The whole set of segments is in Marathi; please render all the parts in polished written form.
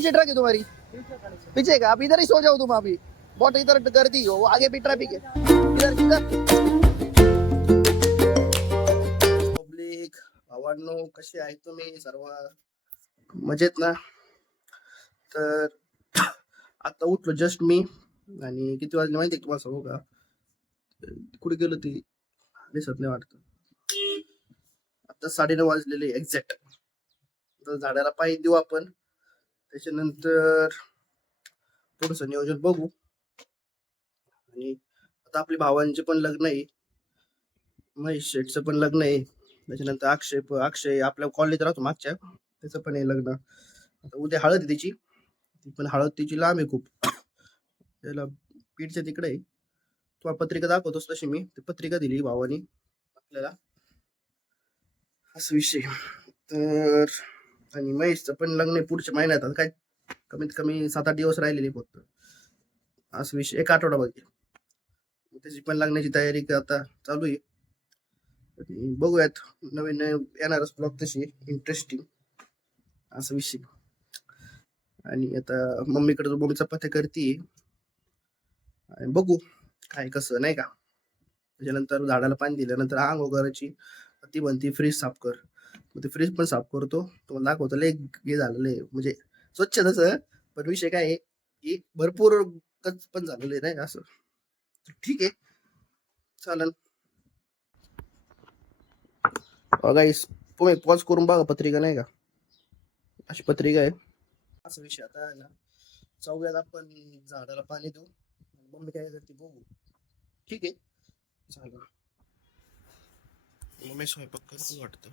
कौन सी ट्रक है तुम्हारी? पीछे का? आप इधर ही सो जाओ तुम अभी, बहुत इधर गर्दी हो, आगे भी ट्रैफिक है। इधर इधर पब्लिक भावांनो, कसे आहेत तुम्ही सर्व? मजेत ना? तर आता उठलो जस्ट मी, आणि किती वाजले माहिती आहे तुम्हाला सांगू का? कुठे गेलो ते दिसत नाही वाटतं. आता 9:30 वाजलेले एक्झॅक्ट. तर झाडाला पाणी देऊ आपण, त्याच्यानंतर थोडस नियोजन बघू. आणि आता आपल्या भावांचे पण लग्न आहे, महेश शेठचं पण लग्न आहे, त्याच्यानंतर अक्षय आपल्या कॉलेज राहतो मागच्या, त्याचं पण आहे लग्न. आता उद्या हळद आहे त्याची, ती पण हळद तिची लांब आहे खूप, त्याला पीठच्या तिकडे आहे. तुम्हाला पत्रिका दाखवतोच तशी मी, ती पत्रिका दिली भावानी आपल्याला, असा विषय. तर आणि महेशचं पण लग्न आहे पुढच्या महिन्यात, आता काय कमीत कमी 7-8 दिवस राहिलेले फक्त, असा विषय. 1 आठवडामध्ये त्याची पण लग्नाची तयारी आता चालू आहे. बघूयात, नवीन येणारच ब्लॉग तशी इंटरेस्टिंग, असा विषय. आणि आता मम्मी चपात्या करते, आणि बघू काय कसं नाही का. त्याच्यानंतर झाडाला पाणी दिल्यानंतर आंघोळ करायची, ती म्हणते फ्रीज साफ कर, मग ते फ्रीज पण साफ करतो, तुम्हाला दाखवतो. लय हे झालेलं आहे म्हणजे स्वच्छ तसं, पण विषय काय आहे की भरपूर कच पण झालेलं आहे नाही का, असं. ठीक आहे, चालेल. गाईस तुम्ही पॉज करून बघा, पत्रिका नाही का, अशी पत्रिका आहे. असा विषय. आता आहे ना, चौघ्यात आपण झाडाला पाणी देऊ, मम्मी काय करते बघू. ठीक आहे, चालेल. मम्मी स्वयंपाक करतो वाटतं,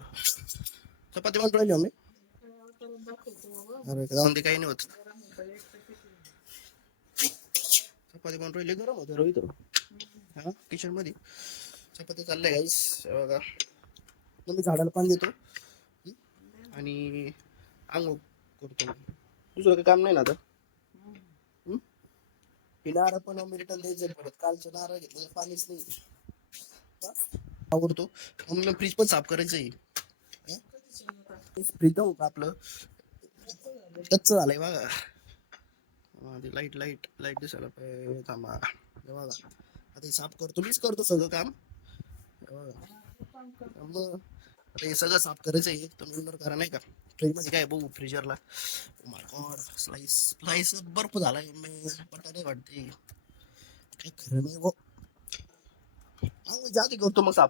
चपाती बनवून राहिली मम्मी. अरे जाऊन दे, काही नाही होत. चपाती बनवून राहिली, गरम होतं रोहित. हा, किचन मध्ये चपाती चाललंय गाईस, बघा. मग मी झाडाला पाणी देतो आणि आंघोळ करतो. दुसरं काही काम नाही ना आता. ही नारळ पण आम्ही रिटर्न द्यायचं परत, कालचं नारळ घेतलं पाणीच नाही. आवडतो मग फ्रीज पण साफ करायचंय. फ्रीज आपलं कच्च झालंय बघा. लाईट लाईट लाईट दिसायला पाहिजे, थांबा. बघा आता साफ करतो, मीच करतो सगळं काम. मग आता हे सगळं साफ करायचं आहे, तुम्ही करा नाही का. फ्रीज मध्ये काय बघू, फ्रीजरला स्लाइस बर्फ झालाय, बटाटे वाटते, काय खरं नाही वो. जाते करतो मग साफ,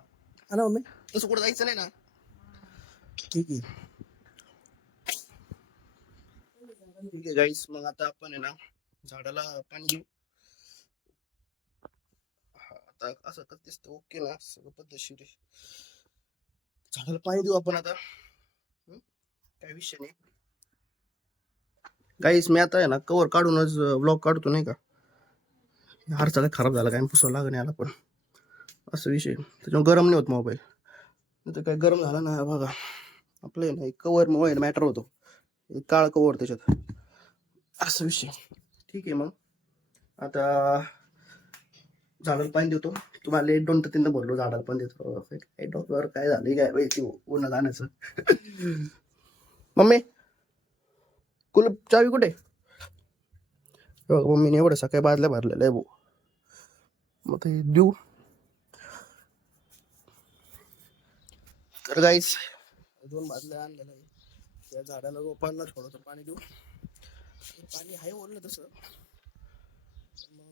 हा ना मम्मी, तसं कुठं जायचं नाही ना. ठीक आहे, ठीक आहे गाईस. मग आता आपण आहे ना झाडाला पाणी देऊ. आता असं कसं दिसतं, ओके ना, सगळं पद्धतशीर आहे. झाडाला पाणी देऊ आपण आता, काय विषय नाही. गाईस मी आता आहे ना कवर काढूनच ब्लॉग काढतो नाही का, हार सगळं खराब झाला, काय पुसावं लागेल याला पण, असं विषय. त्याच्यामुळे गरम नाही होत मोबाईल, नाही तर काय गरम झाला ना बघा आपलं नाही कवर मोबाईल मॅटर होतो, काळ कवर त्याच्यात, असं विषय. ठीक आहे, मग आता झाडाला पाणी देतो. तुम्हाला 1-2 तर 3 बोललो झाडाला पण देतो, डोक्यावर काय झालं काय माहिती उन्हा जाण्याचं. मम्मी कुलूप चावी कुठे? मम्मीने एवढं सकाळी बादल्या भरलेलं आहे भाऊ, मग ते देऊ. तर गाईस 2 बादल्या आणलेल्या आहे, त्या झाडाला रोपांना थोडंसं पाणी देऊ. पाणी आहे ओरलं तसं, मग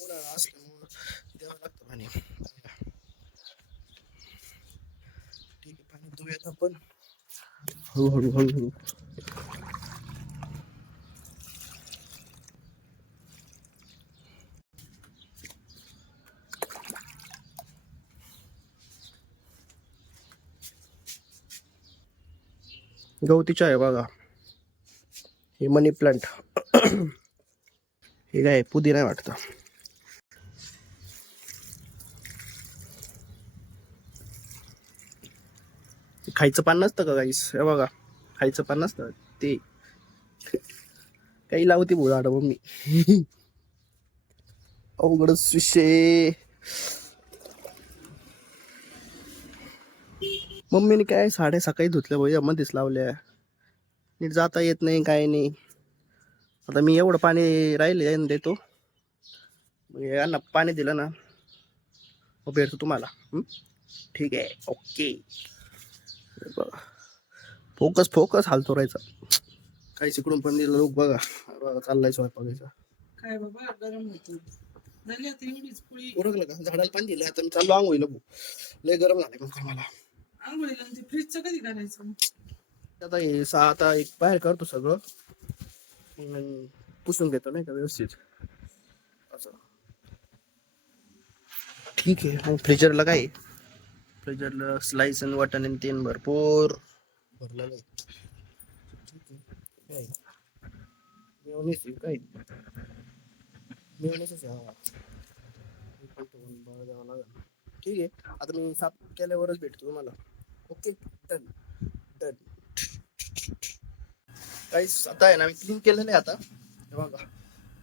उन्हाळा असल्यामुळं द्यावं लागतं पाणी. ठीक आहे, पाणी देऊयात आपण हळूहळू हळूहळू. गवतीच्या आहे बघा, हे मनी प्लांट. हे काय पुदिना वाटतं. खायचं पान नसतं का गाईस, हे बघा खायचं पान नसतं ते, काही लावते भाऊ झाड मम्मी. अवघडच विषय. मम्मीने काय साड्या सकाळी धुतल्या भाई, मध्येच लावल्या, नीट जाता येत नाही काय नाही. आता मी एवढं पाणी राहिले देतो, यांना पाणी दिलं ना मग भेटतो तुम्हाला. ठीक आहे, ओके. फोकस फोकस हालतो राहायचा. काही सिकडून पण दिलं लोक बघा. चाललाय स्वयंपाकाचा. काय बाबा गरम होतो झाली आता एवढीच पोळी ओरखलं का झाडाला पाणी दिलं आता मी चाललो आंघोळीला. लय गरम झालं मग मला आंघोळीला. फ्रीजचं कधी करायचं आता? हे आता एक बाहेर करतो सगळं, पुसून घेतो नाही का व्यवस्थित असं. ठीक आहे. मग फ्रीजरला काय, फ्रीजरला स्लाइस आणि वाटण आणि तेल भरपूर भरलेलं आहे. काय ठीक आहे. आता मी साफ केल्यावरच भेटतो तुम्हाला. Okay, done done. काही आता आहे ना मी क्लीन केलेलं आहे. आता हे बघा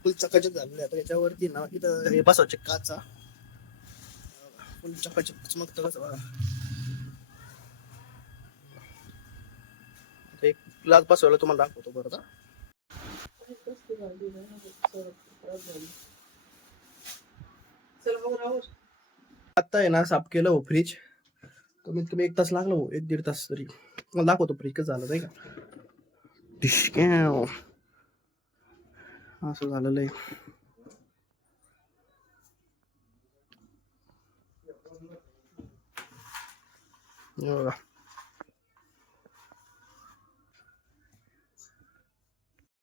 फुल चकाचक झालेलं. आता याच्यावरती ना इथं हे बसवायचे काचा, फुल चकाचक चमकतं कसं बघा. एक ग्लास बसवायला तुम्हाला दाखवतो बरं. आता आहे ना साफ केलं हो फ्रीज. कमीत कमी 1 तास लागला हो, 1-1.5 तास तरी. तुम्हाला दाखवतो फ्रीज कसं झालं नाही का. असं झालेलं आहे.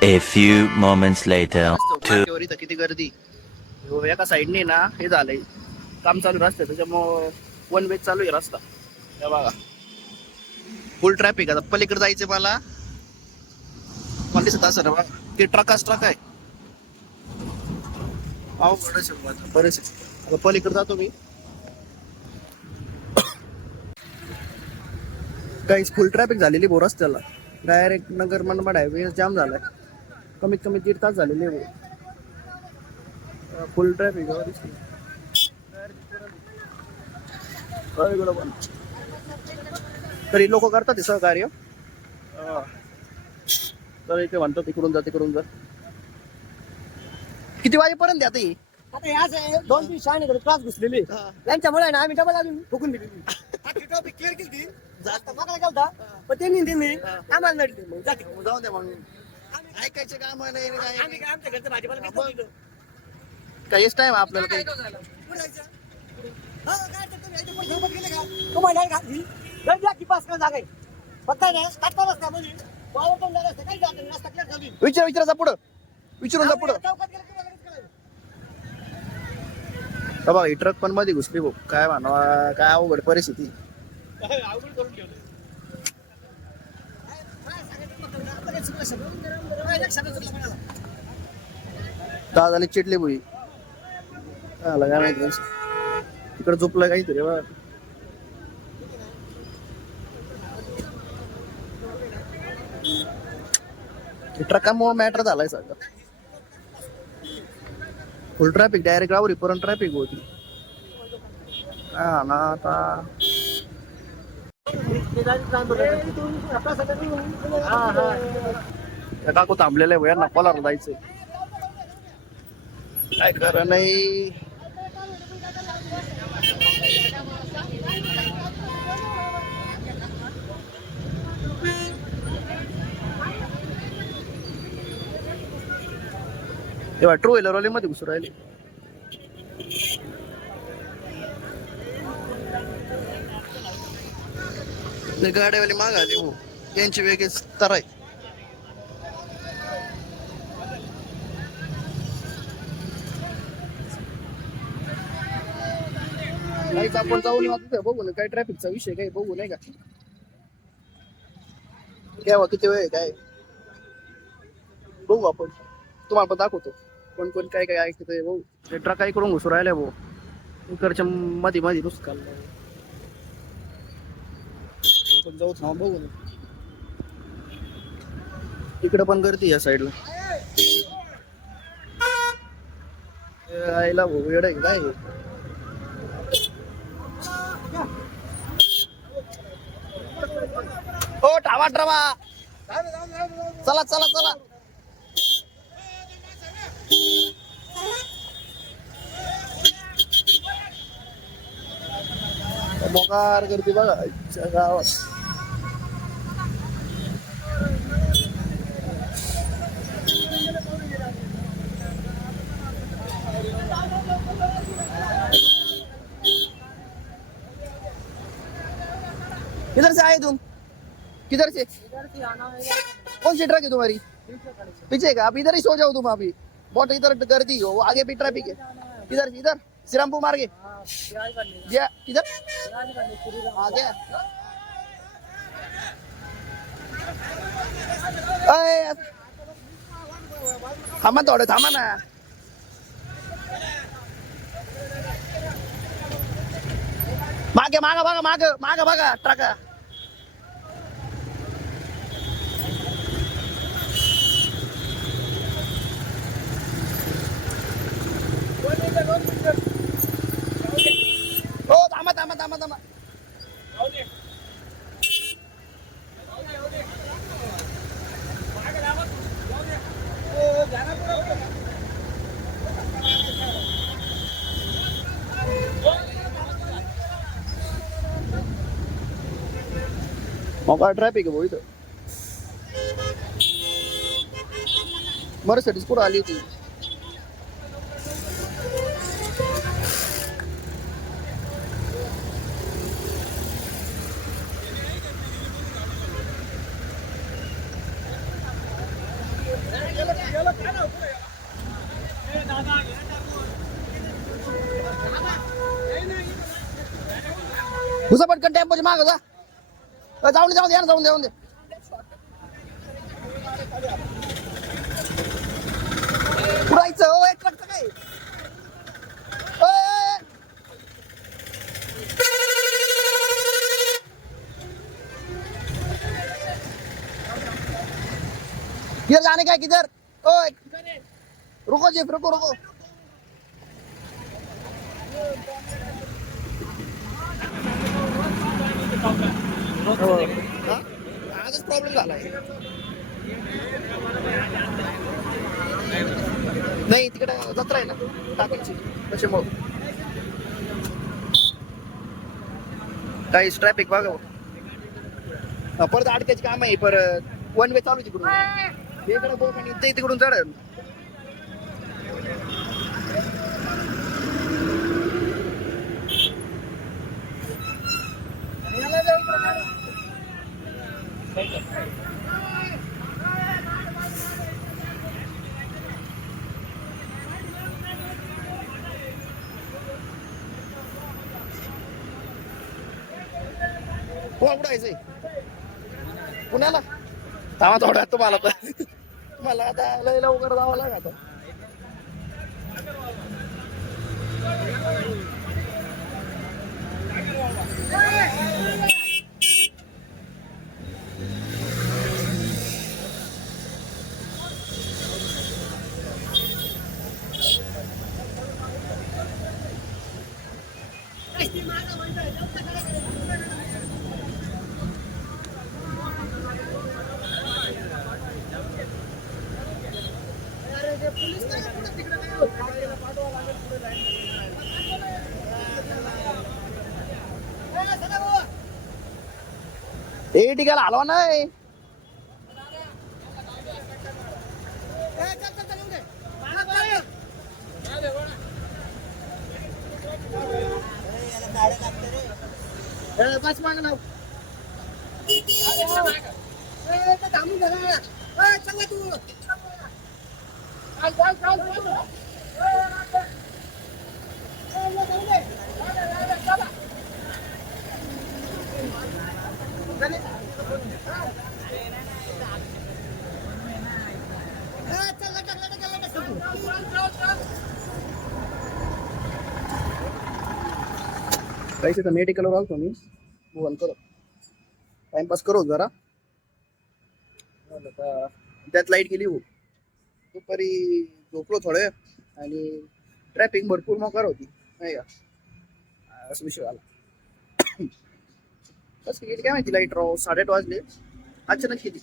A few moments later. इथं किती गर्दी. एका साईडने ना हे झालंय, काम चालू रस्ते, त्याच्यामुळं 1 वे चालू आहे रस्ता. हे बघा फुल ट्रॅफिक. आता पलीकडे जायचं मला दिसत असं बघा, ते ट्रक आहे. बरेच आता पलीकडे जातो मी. काही फुल ट्रॅफिक झालेली भो रस्त्याला. डायरेक्ट नगर मनमाड हायवे जाम झालाय. कमीत कमी 1.5 तास झालेले भो. फुल ट्रॅफिक. तरी लोक करतात ते सहकार्य. तर इथे म्हणतात तिकडून जा तिकडून जा. किती वाजेपर्यंत आता ही? आता याच 2-3 शाळे त्रास घुसलेले त्यांच्यामुळे ना आम्ही डबल आम्ही फुकून दिली. टॉपिक क्लिअर केली जास्त बघायला गेलता पण त्यांनी आम्हाला नडली. मग जाऊ द्या मग. ऐकायचे काम नाही आम्ही काय आमच्या घरचं भाजीपाला काय खाऊ काहीच टाइम आपल्याला काही. तुम्हाला गर्दी की पास का जागा आहे फक्त नाही आता रस्ता म्हणजे वावरतून जागा असते काही जागा नाही. रस्ता क्लिअर झाली. विचारायचा पुढं विचारून जा पुढं. चौकात गेलं की लगेच कळेल. बघा ही ट्रक पण मध्ये घुसली भाऊ. काय म्हणावा, काय अवघड परिस्थिती. अवघड करून ठेवलं. दादाने चिडले भुई. आला काय माहिती तिकडे झोपलं काहीतरी बघ. ट्रकामुळे मॅटर झालाय सगळं. फुल ट्रॅफिक डायरेक्ट रावरी पर्यंत ट्रॅफिक होती. हा ना आता काकू थांबलेलं आहे यांना कोलार जायचंय. काय खरं नाही. तेव्हा ट्रू व्हीलर वाले मध्ये घुसून राहिले. गाड्यावाले माग आले हो. यांची वेगळीच तर आहे. नाहीच आपण जाऊन बघू ना काय ट्रॅफिकचा विषय काही बघू नाही का. केव्हा किती वेळ काय बघू आपण. तुम्हाला पण दाखवतो कोण कोण काय काय ऐकत भाऊ. ते ट्रक इकडून घुसून राहिल्या भाऊ. इकडच्या मध्ये मध्ये नुसतं चाललंय. आपण जाऊ ना बघू ना. इकडं पण गर्दी या साईडला. आईला भाऊ येड आहे काय. हो ठावा चला चला चला. मोकार गर्दी बघा आजच्या गावात. किधर से आए तुम? किधर से? कौन सी ट्रक है तुम्हारी? पीछे का? आप इधर ही सो जाओ तुम अभी. बहुत इधर गर्दी हो, आगे भी ट्रैफिक है. इधर इधर श्रीरामपुर मार्ग है. किधर आगे? अय, थांबा थोडं, थांबा ना. मागे मागा बघा, माग माग बघा ट्रक. हो थांबा थांबा थांबा थांबा. मोकार ट्रॅफिक आहे भाऊ इथं. मर्सिडीज पुढे आली होती. घुसा पटकन टेम्पोची माग जा. जाऊन दे जाऊन दे जाऊन दे जाऊन दे. पुरायचं हो एक ट्रकचं काय. किधर जाने का है किधर? ओए रुको जी रुको रुको. आजच प्रॉब्लेम झालाय. नाही तिकडे जत्रा आहे ना टाकीची त्याच्यामुळं काही ट्रॅफिक बघा. परत अडक्याची काम आहे. परत वन वे चालू तिकडून इकडे बघ आणि ते तिकडून चढ. कुठं जायचंय? पुण्याला थांबा थोडा. तुम्हाला पण मला आता लय लवकर जावं लागत. ए टिकाला हलवा नाही. बस माग ना. पैसे तर मेडिकलवर आलतो मी. फोन करो टाइमपास करो जरा. त्यात लाईट गेली हो. दुपारी झोपलो थोडे आणि ट्रॅफिक भरपूर मोकार होती नाही का. असं विषय आला. कसं गेली काय माहिती लाईट राव. 8:30 वाजले अचानक गेली.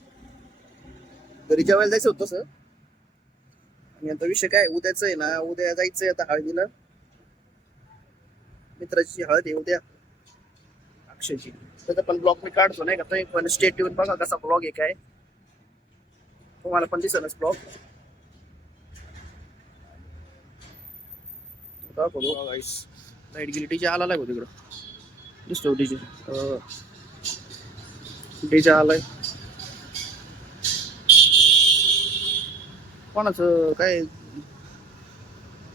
घरी जेवायला जायचं होतं सर. आणि आता विषय काय उद्याच आहे ना, उद्या जायचंय आता हळदीला. मित्राची हळद आहे उद्या, अक्षयची. त्याचा पण ब्लॉग मी काढतो नाही का, तुम्ही पण स्टेट येऊन बघा कसा ब्लॉग आहे काय, तुम्हाला पण दिसेलच ब्लॉग. लाईट गेली, डीजे आला नाही तिकडं, दिसतो डीजे. डीजे आलाय. कोणाचं काय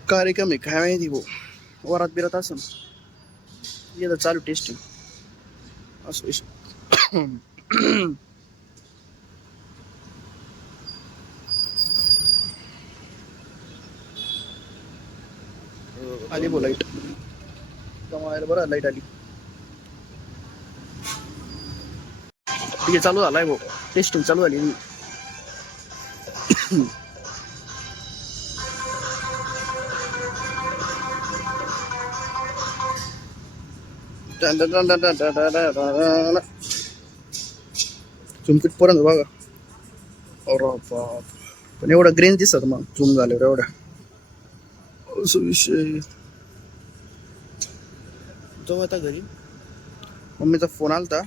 कार्यक्रम आहे काय माहिती भाऊ, वरात बिरात असं येतं चालू टेस्टिंग असं विषय. आली बो लाईट, कमायला बरं लाईट आली. ठीक आहे, चालू झालाय भाऊ, टेस्टिंग चालू झाली. झुमपीट पर्यंत बघा. अरे बाप, पण एवढं ग्रेन दिसत मग झूम झाल्यावर एवढ्या असं विषय. तो आता घरी मम्मीचा फोन आलता,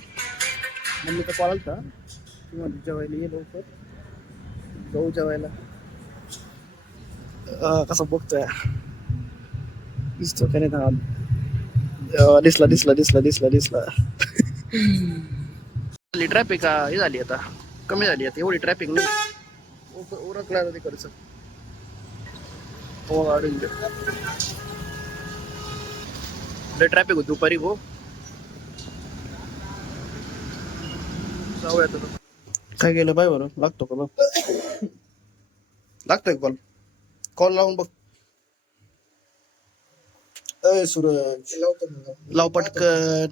मम्मीचा कॉल आलता, जेवायला ये लवकर, जाऊ जेवायला. कसं बघतोय, दिसतो का नाही. दिसला दिसला दिसला दिसला दिसला. ट्रॅफिक हे झाली आता, कमी झाली आता, एवढी ट्रॅफिक नाही. ओरखला तिकडचं हो गाडी ट्रॅफिक होती दुपारी भाऊ. जाऊया तुला काय गेलं बाय बरं, लागतो का बघ, लागतोय कॉल, कॉल लावून बघ. अय सूरज लाव पटकन.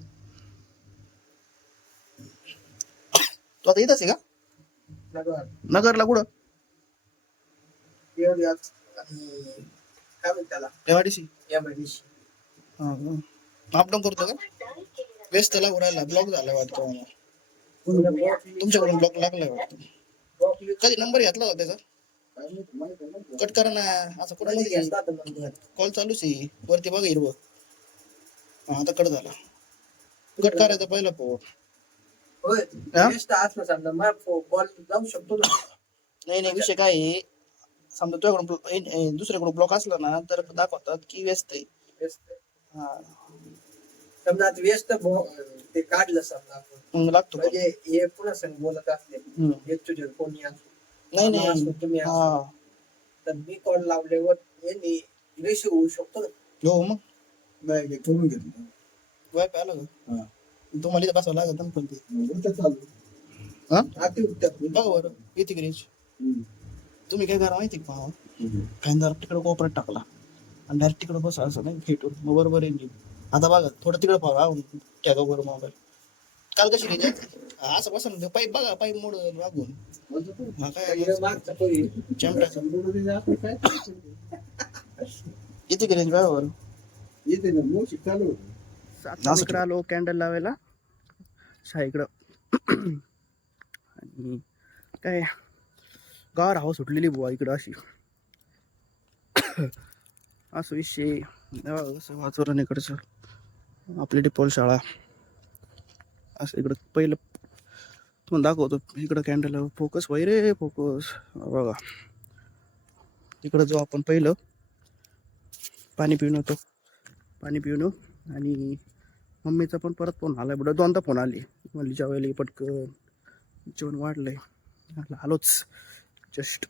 तू आता येतच आहे का नगरला? कुठं एमआयडीसी अपडाऊन करतो का? व्यस्त लागू राहिला, ब्लॉक झाला वाटतं, तुमच्याकडून ब्लॉक लागलाय वाटतं. कधी नंबर घेतला होता त्याचा? कट करा ना, असं कुठं कॉल चालूच आहे वरती बघा हिरवं. हा आता कट झाला, कट करायचा पहिला फोन. नाही नाही, विषय काय आहे, समजा तुझ्याकडून दुसऱ्याकडून ब्लॉक असला ना तर दाखवतात की व्यस्त आहे. हा समजा व्यस्त ते काढलं समजा आपण लागतो म्हणजे हे पुन्हा संग बोलत असले तुझे कोणी नाही नाही तुम्ही तर मी कॉल लावल्यावर यांनी रिसिव्ह होऊ शकतो ना. हो मग नाही करून घेतलं वायफाय आलं का तुम्हाला इथं बसावं लागत ना, पण ते चालू हा बघा बरं येते ग्रेज. तुम्ही काय करा माहिती का, फॅन तिकडे कोपऱ्यात टाकला आणि डायरेक्ट तिकडे बसा, असं नाही फेटून मग बरोबर येईल. आता बघा थोडं तिकडे पाहा त्या गाव बरोबर मोबाईल काल कशी रेंज असं बसा पाईप बघा, पाईप मोड मागून हा काय किती रेंज बरोबर येते ना चालू. इकडं आलो कॅन्डल लावायला शाहीकडं. आणि काय गार हवा सुटलेली बुवा इकडं अशी, असं विषय. कसं वातावरण इकडचं, आपली डिपोल शाळा असं इकडं. पहिलं तुम्हाला दाखवतो इकडं कॅन्डल फोकस रे फोकस बघा. इकडं जो आपण पहिलं पाणी पिऊन होतो, पाणी पिऊन येऊ. आणि मम्मीचा पण परत फोन आलाय, बडं दोनदा फोन आली मला जेवायला पटकन, जेवण वाढलंय आलोच जस्ट.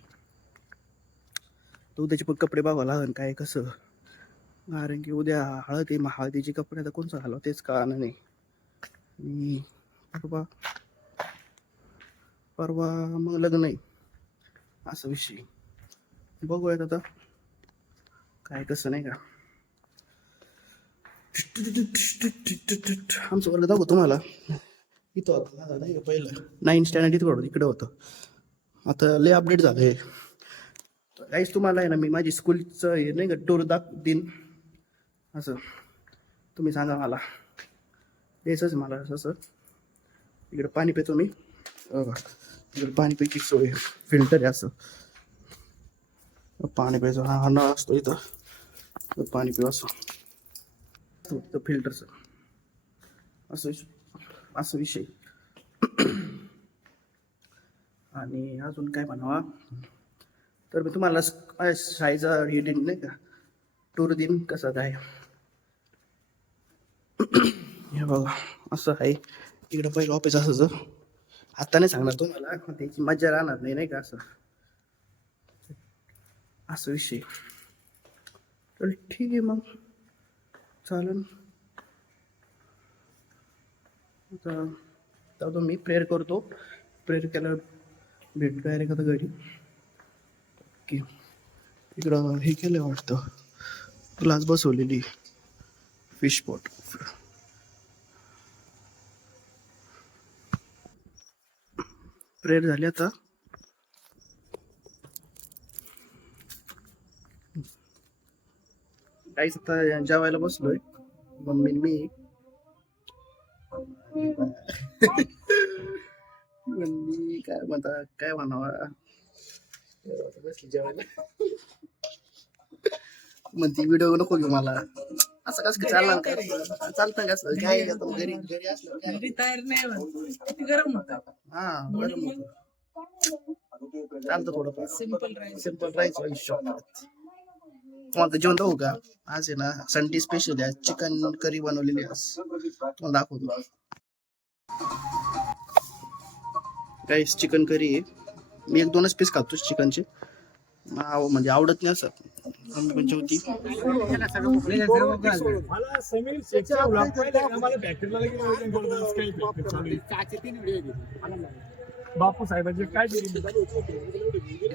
तर उद्याचे पण कपडे बघावं लागेल काय कसं, कारण की उद्या हळद आहे, मग हळदीचे कपडे आता कोणचं घालावं तेच कळणार नाही. आणि परवा मग लग्न आहे, असं विषय. बघूयात आता काय कसं नाही का. आमचं वर्ग दाखवतो तुम्हाला, इथं होतं नाही का पहिलं 9th स्टँडर्ड इकडं होतं, आता लय अपडेट झालंय. काहीच तुम्हाला आहे ना, मी माझी स्कूलचं हे नाही का टूर देईन, असं तुम्ही सांगा मला, द्यायचंच मला असं. इकडं पाणी पितो मी, इकडं पाणी प्यायची सोय, फिल्टर आहे असं. पाणी प्यायचं हा नळ असतो इथं, पाणी पिऊ असं फिल्टरचं असं विषय. आणि अजून काय म्हणावा, तर मी तुम्हाला शाळेचा हे देईन नाही का, टूर देईन कसं काय. हे बघा असं आहे इकडं, पहिलं ऑफिस असायचं. आता नाही सांगणार तुम्हाला, त्याची मजा राहणार नाही का, असं विषय. तर ठीक आहे मग, चालेल. आता मी प्रेयर करतो, प्रेयर केल्यावर भेटूया एखादा घरी. ओके, इकडं हे केलं वाटतं, ग्लास बसवलेली फिश पॉट. प्रेयर झाली आता. काहीच आता जेवायला बसलोय, मम्मी मी. मम्मी काय म्हणता, काय म्हणावा, बसली जेवायला. म्हणती व्हिडिओ नको घेऊ मला, असं कसं चालणार, चालतं कसं काय घरी घरी असलं काय. तयार नाही गरम होता. हा गरम होतं, चालतं थोडंफार. Simple rice. सिंपल राईस आयुष्य. तुम्हाला जेवण देऊ का, आज आहे ना संडे स्पेशल आहे, चिकन करी बनवलेली आज, तुम्हाला दाखवतो. गाईस चिकन करी आहे, मी 1-2च पीस खातो चिकनचे, म्हणजे आवडत नाही असं. मम्मी पण जेवती. बापू साहेबांचे काय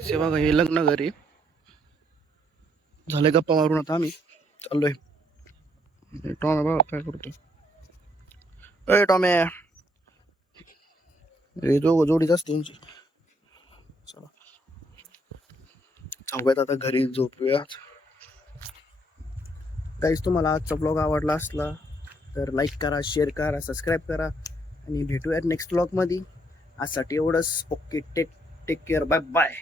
सेवा हे लग्न घरी झाले, गप्पा मारून आता आम्ही चाललोय. टॉमे बघा काय करतो, अय टॉमे, हे दोघं जोडीच असते त्यांची. चला जाऊयात आता घरी, झोपूयात. काहीच तुम्हाला आजचा ब्लॉग आवडला असला तर लाईक करा, शेअर करा, सबस्क्राईब करा, आणि भेटूयात नेक्स्ट ब्लॉग मध्ये. आजसाठी एवढंच. Okay, take care, bye bye.